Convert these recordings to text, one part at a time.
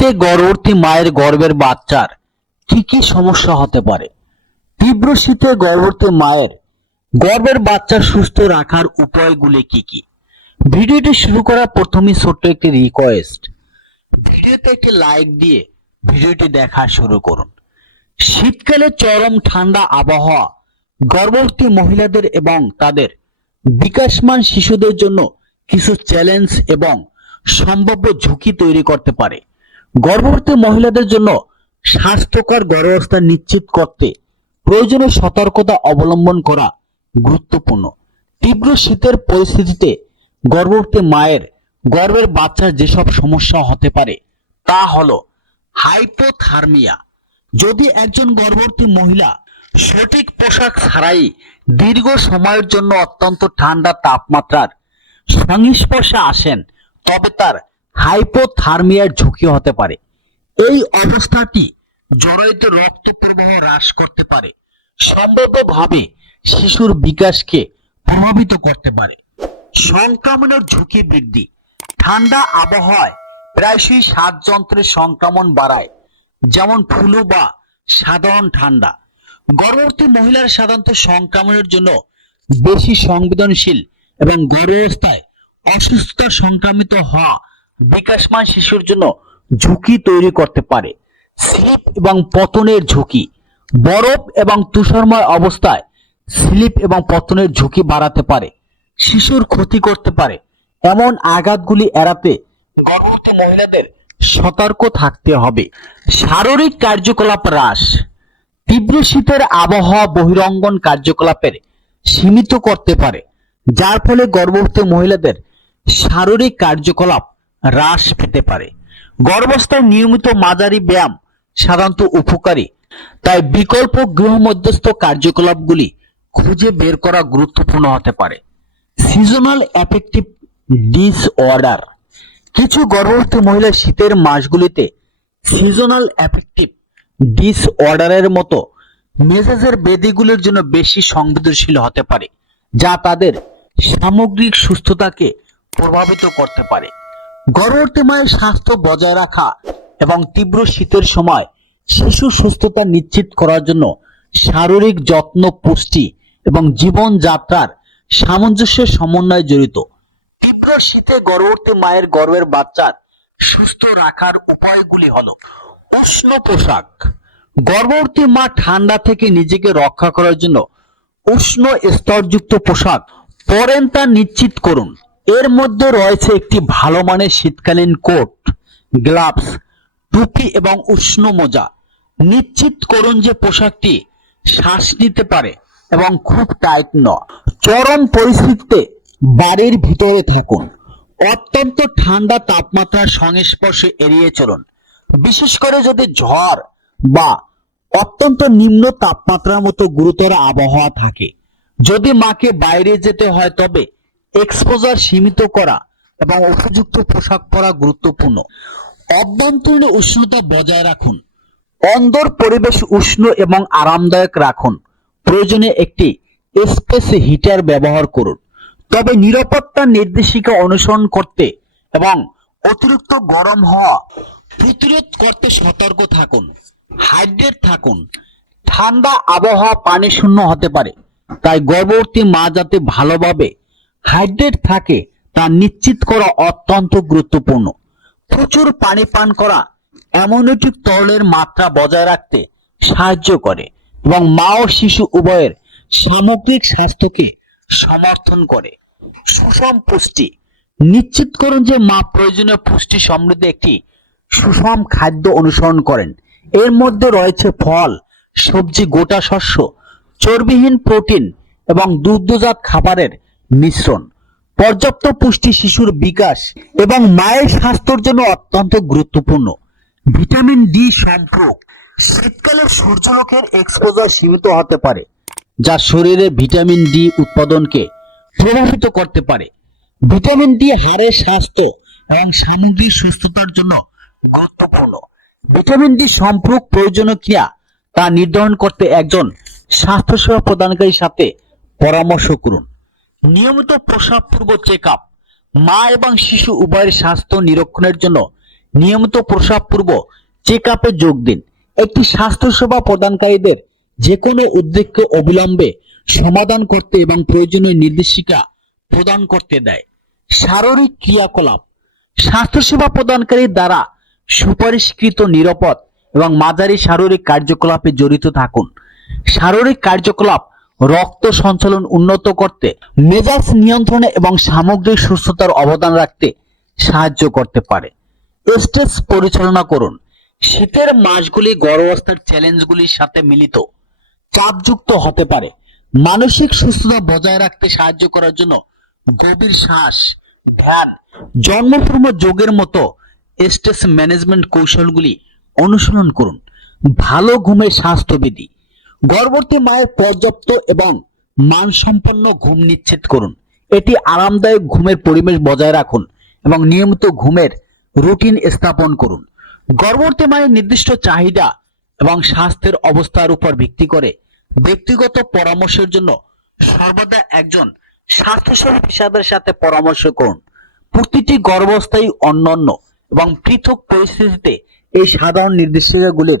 শীতে গর্ভবতী মায়ের গর্ভের বাচ্চার কি কি সমস্যা হতে পারে? তীব্র শীতে গর্ভবতী মায়ের গর্ভের বাচ্চা সুস্থ রাখার উপায়গুলি কি কি? ভিডিওটি শুরু করার প্রথমেই ছোট্ট একটি রিকোয়েস্ট ভিডিওতে একটি লাইক দিয়ে ভিডিওটি দেখা শুরু করুন। শীতকালে চরম ঠান্ডা আবহাওয়া গর্ভবতী মহিলাদের এবং তাদের বিকাশমান শিশুদের জন্য কিছু চ্যালেঞ্জ এবং সম্ভাব্য ঝুঁকি তৈরি করতে পারে। গর্ভবতী মহিলাদের জন্য স্বাস্থ্যকর গর্ভাবস্থা নিশ্চিত করতে প্রয়োজনীয় সতর্কতা অবলম্বন করা গুরুত্বপূর্ণ। তীব্র শীতের পরিস্থিতিতে গর্ভবতী মায়ের গর্ভের বাচ্চার যেসব সমস্যা হতে পারে তা হলো হাইপোথার্মিয়া যদি একজন গর্ভবতী মহিলা সঠিক পোশাক ছাড়াই দীর্ঘ সময়ের জন্য অত্যন্ত ঠান্ডা তাপমাত্রার সংস্পর্শে আসেন, তবে তার হাইপোথার্মিয়ার ঝুঁকি হতে পারে। এই অবস্থাটি জড়িত রক্ত প্রবাহ হ্রাস করতে পারে। সম্ভাব্যভাবে শিশুর বিকাশকে প্রভাবিত করতে পারে। সংক্রমণের ঝুঁকি বৃদ্ধি। ঠান্ডা আবহাওয়ায় প্রায়শই শ্বাসযন্ত্রের সংক্রমণ বাড়ায়, যেমন ফ্লু বা সাধারণ ঠান্ডা। গর্ভবতী মহিলার সাধারণত সংক্রমণের জন্য বেশি সংবেদনশীল এবং গর্ভাবস্থায় অসুস্থতা সংক্রামিত হওয়া বিকাশমান শিশুর জন্য ঝুঁকি তৈরি করতে পারে। স্লিপ এবং পতনের ঝুঁকি। বরফ এবং তুষারময় অবস্থায় স্লিপ এবং পতনের ঝুঁকি বাড়াতে পারে। শিশুর ক্ষতি করতে পারে। এমন আঘাতগুলি এড়াতে গর্ভবতী মহিলাদের সতর্ক থাকতে হবে। শারীরিক কার্যকলাপ হ্রাস। তীব্র শীতের আবহাওয়া বহিরঙ্গন কার্যকলাপের সীমিত করতে পারে, যার ফলে গর্ভবতী মহিলাদের শারীরিক কার্যকলাপ হ্রাস পেতে পারে। গর্ভাবস্থায় নিয়মিত মাদারি ব্যায়াম সাধারণত উপকারী। তাই বিকল্প গৃহ মধ্যস্থ কার্যকলাপগুলি খুঁজে বের করা গুরুত্বপূর্ণ হতে পারে। সিজনাল অ্যাফেক্টিভ ডিসঅর্ডার কিছু গর্ভবতী মহিলা শীতের মাসগুলিতে সিজনাল অ্যাফেক্টিভ ডিসঅর্ডারের মতো মেজাজের বেদিগুলির জন্য বেশি সংবেদনশীল হতে পারে, যা তাদের সামগ্রিক সুস্থতাকে প্রভাবিত করতে পারে। গর্ভবতী মায়ের স্বাস্থ্য বজায় রাখা এবং তীব্র শীতের সময় শিশু সুস্থতা নিশ্চিত করার জন্য শারীরিক যত্ন, পুষ্টি এবং জীবনযাত্রার সামঞ্জস্যের সমন্বয় জড়িত। তীব্র শীতে গর্ভবতী মায়ের গর্ভের বাচ্চার সুস্থ রাখার উপায়গুলি হলো উষ্ণ পোশাক। গর্ভবতী মা ঠান্ডা থেকে নিজেকে রক্ষা করার জন্য উষ্ণ স্তরযুক্ত পোশাক পরেন তা নিশ্চিত করুন। এর মধ্যে রয়েছে একটি ভালো মানের শীতকালীন কোট, গ্লাভস, টুপি এবং উষ্ণ মোজা। নিশ্চিত করুন যে পোশাকটি শ্বাস নিতে পারে এবং খুব টাইট নয়। চরম পরিস্থিতিতে বাড়ির ভিতরে থাকুন। অত্যন্ত ঠান্ডা তাপমাত্রার সংস্পর্শে এড়িয়ে চলুন। বিশেষ করে যদি ঝড় বা অত্যন্ত নিম্ন তাপমাত্রার মতো গুরুতর আবহাওয়া থাকে। যদি মাকে বাইরে যেতে হয় তবে এক্সপোজার সীমিত করা এবং উপযুক্ত পোশাক পরা গুরুত্বপূর্ণ। অভ্যন্তরীণ উষ্ণতা বজায় রাখুন। অন্দর পরিবেশ উষ্ণ এবং আরামদায়ক রাখুন। প্রয়োজনে একটি স্পেস হিটার ব্যবহার করুন। তবে নিরাপত্তা নির্দেশিকা অনুসরণ করতে এবং অতিরিক্ত গরম হওয়া প্রতিরোধ করতে সতর্ক থাকুন। হাইড্রেট থাকুন। ঠান্ডা আবহাওয়া পানি শূন্য হতে পারে, তাই গর্ভবতী মা যাতে ভালোভাবে হাইড্রেট থাকে তা নিশ্চিত করা অত্যন্ত গুরুত্বপূর্ণ। প্রচুর পানি পান করা অ্যামোনিটিক তরলের মাত্রা বজায় রাখতে সাহায্য করে এবং মা ও শিশু উভয়ের সামগ্রিক স্বাস্থ্যকে সমর্থন করে। সুষম পুষ্টি। নিশ্চিত করুন যে মা প্রয়োজনীয় পুষ্টি সমৃদ্ধ একটি সুষম খাদ্য অনুসরণ করেন। এর মধ্যে রয়েছে ফল, সবজি, গোটা শস্য, চর্বিহীন প্রোটিন এবং দুগ্ধজাত খাবারের মিশ্রণ, পর্যাপ্ত পুষ্টি শিশুর বিকাশ এবং মায়ের স্বাস্থ্যের জন্য অত্যন্ত গুরুত্বপূর্ণ। ভিটামিন ডি সম্পর্ক শীতকালে সূর্যালোকের এক্সপোজার সীমিত হতে পারে, যা শরীরে ভিটামিন ডি উৎপাদনকে প্রভাবিত করতে পারে। ভিটামিন ডি হাড়ের স্বাস্থ্য এবং সামগ্রিক সুস্থতার জন্য গুরুত্বপূর্ণ। ভিটামিন ডি সম্পর্ক প্রয়োজনীয় ক্রিয়া তা নির্ধারণ করতে একজন স্বাস্থ্যসেবা প্রদানকারীর সাথে পরামর্শ করুন। নিয়মিত প্রসব পূর্ব চেক আপ মা এবং শিশু উভয়ের স্বাস্থ্য নিরীক্ষণের জন্য নিয়মিত প্রসাব পূর্ব চেক আপে যোগ দিন। একটি স্বাস্থ্যসেবা প্রদানকারীদের যে কোনো উদ্বেগকে অবিলম্বে সমাধান করতে এবং প্রয়োজনীয় নির্দেশিকা প্রদান করতে দেয়। শারীরিক ক্রিয়াকলাপ। স্বাস্থ্যসেবা প্রদানকারীর দ্বারা সুপারিশকৃত নিরাপদ এবং মাঝারি শারীরিক কার্যকলাপে জড়িত থাকুন। শারীরিক কার্যকলাপ রক্ত সঞ্চালন উন্নত করতে, মেজাজ নিয়ন্ত্রণে এবং সামগ্রিক সুস্থতার অবদান রাখতে সাহায্য করতে পারে। স্ট্রেস পরিচালনা করুন। শীতের মাসগুলি গর্ভাবস্থার চ্যালেঞ্জগুলির সাথে মিলিত, চাপযুক্ত হতে পারে। মানসিক সুস্থতা বজায় রাখতে সাহায্য করার জন্য গভীর শ্বাস, ধ্যান জন্মপূর্ব যোগের মতো স্ট্রেস ম্যানেজমেন্ট কৌশলগুলি অনুসরণ করুন। ভালো ঘুমের স্বাস্থ্যবিধি গর্ভবতী মায়ের পর্যাপ্ত এবং মানসম্পন্ন ঘুম নিশ্চিত করুন। এটি আরামদায়ক ঘুমের পরিবেশ বজায় রাখুন এবং নিয়মিত ঘুমের রুটিন স্থাপন করুন। গর্ভবতী মায়ের নির্দিষ্ট চাহিদা এবং স্বাস্থ্যের অবস্থার উপর ভিত্তি করে ব্যক্তিগত পরামর্শের জন্য সর্বদা একজন স্বাস্থ্যসেবী পেশাদারের সাথে পরামর্শ করুন। প্রতিটি গর্ভাবস্থায় অন্যান্য এবং পৃথক পরিস্থিতিতে এই সাধারণ নির্দেশিকাগুলির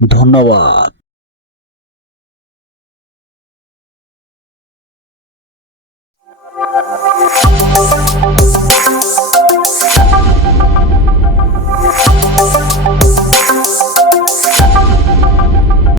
ধন্যবাদ।